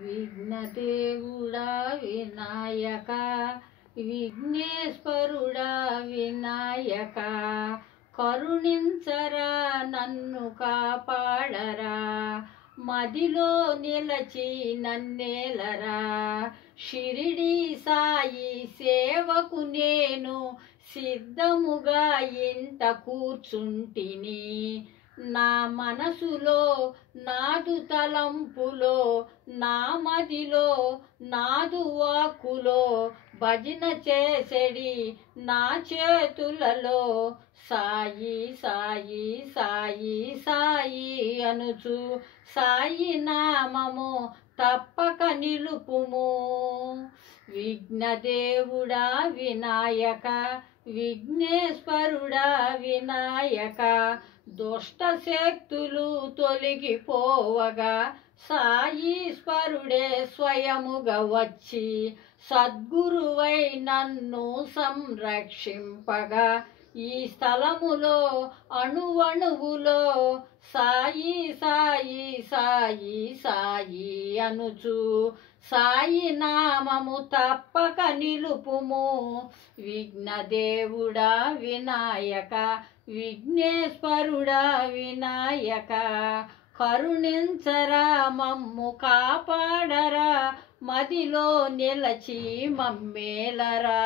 విఘ్నదేవుడా వినాయక, విఘ్నేశ్వరుడా వినాయక, కరుణించరా నన్ను కాపాడరా, మదిలో నిలచి నన్నేలరా. షిరిడి సాయి సేవకు నేను సిద్ధముగా ఇంట కూర్చుంటిని. నా మనసులో నాదు తలంపులో, నా మదిలో నాదు వాక్కులో, భజన చేసెడి నా చేతులలో సాయి సాయి సాయి సాయి అనుచు సాయి నామము తప్పక నిలుపుము. విఘ్నదేవుడా వినాయక, విఘ్నేశ్వరుడా వినాయక, దుష్ట శక్తులు తొలగిపోవగా సాయీశ్వరుడే స్వయముగా వచ్చి సద్గురువై నన్ను సంరక్షింపగా, ఈ స్థలములో అణువణువులో సాయి సాయి సాయి సాయి అనుచు సాయి నామము తప్పక నిలుపుము. విఘ్నదేవుడా వినాయక, విఘ్నేశ్వరుడా వినాయక, కరుణించరా మమ్ము కాపాడరా, మదిలో నిలచి మమ్మేలరా.